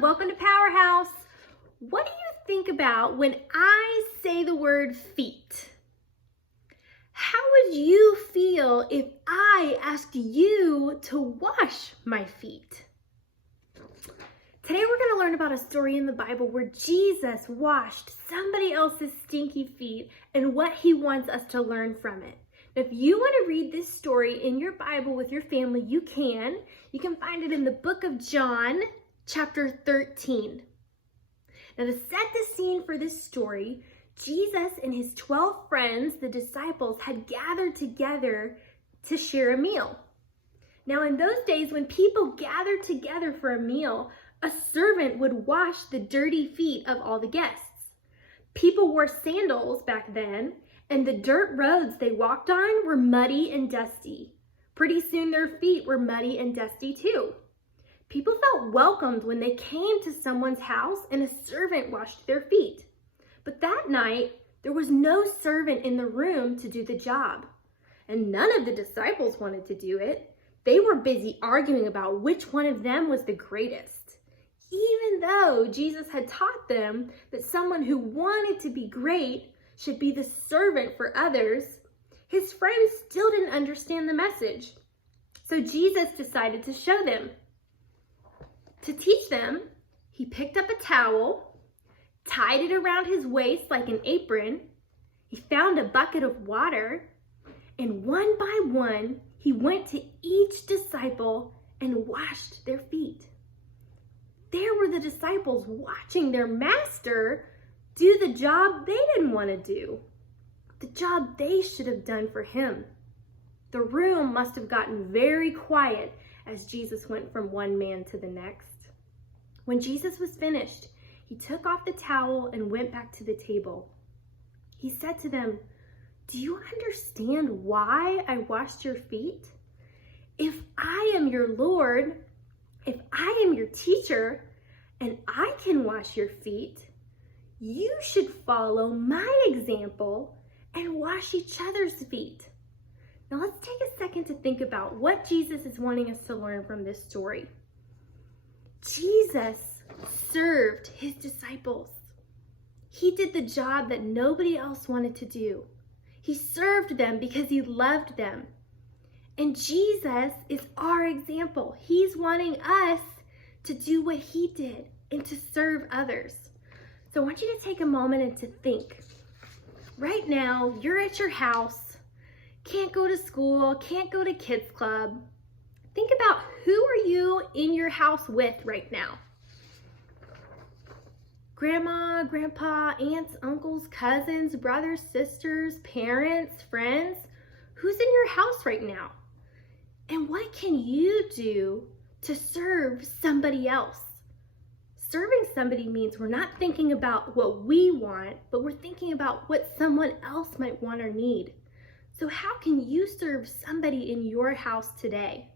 welcome to PowerHouse. What do you think about when I say the word feet? How would you feel if I asked you to wash my feet? Today we're going to learn about a story in the Bible where Jesus washed somebody else's stinky feet and what he wants us to learn from it. If you want to read this story in your Bible with your family, you can. You can find it in the book of John, chapter 13. Now, to set the scene for this story, Jesus and his 12 friends, the disciples, had gathered together to share a meal. Now, in those days, when people gathered together for a meal, a servant would wash the dirty feet of all the guests. People wore sandals back then, and the dirt roads they walked on were muddy and dusty. Pretty soon their feet were muddy and dusty too. People felt welcomed when they came to someone's house and a servant washed their feet. But that night, there was no servant in the room to do the job. And none of the disciples wanted to do it. They were busy arguing about which one of them was the greatest. Even though Jesus had taught them that someone who wanted to be great should be the servant for others, his friends still didn't understand the message. So Jesus decided to show them. To teach them, he picked up a towel, tied it around his waist like an apron. He found a bucket of water, and one by one, he went to each disciple and washed their feet. There were the disciples watching their master do the job they didn't want to do, the job they should have done for him. The room must have gotten very quiet as Jesus went from one man to the next. When Jesus was finished, he took off the towel and went back to the table. He said to them, "Do you understand why I washed your feet? If I am your Lord, if I am your teacher, and I can wash your feet, you should follow my example and wash each other's feet." Now let's take a second to think about what Jesus is wanting us to learn from this story. Jesus served his disciples. He did the job that nobody else wanted to do. He served them because he loved them. And Jesus is our example. He's wanting us to do what he did and to serve others. So I want you to take a moment and to think. Right now, you're at your house, can't go to school, can't go to kids club. Think about who are you in your house with right now? Grandma, grandpa, aunts, uncles, cousins, brothers, sisters, parents, friends. Who's in your house right now? And what can you do to serve somebody else? Serving somebody means we're not thinking about what we want, but we're thinking about what someone else might want or need. So how can you serve somebody in your house today?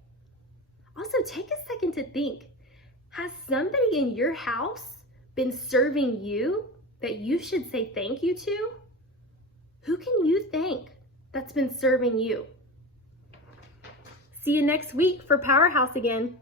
Also, take a second to think. Has somebody in your house been serving you that you should say thank you to? Who can you thank that's been serving you? See you next week for PowerHouse again.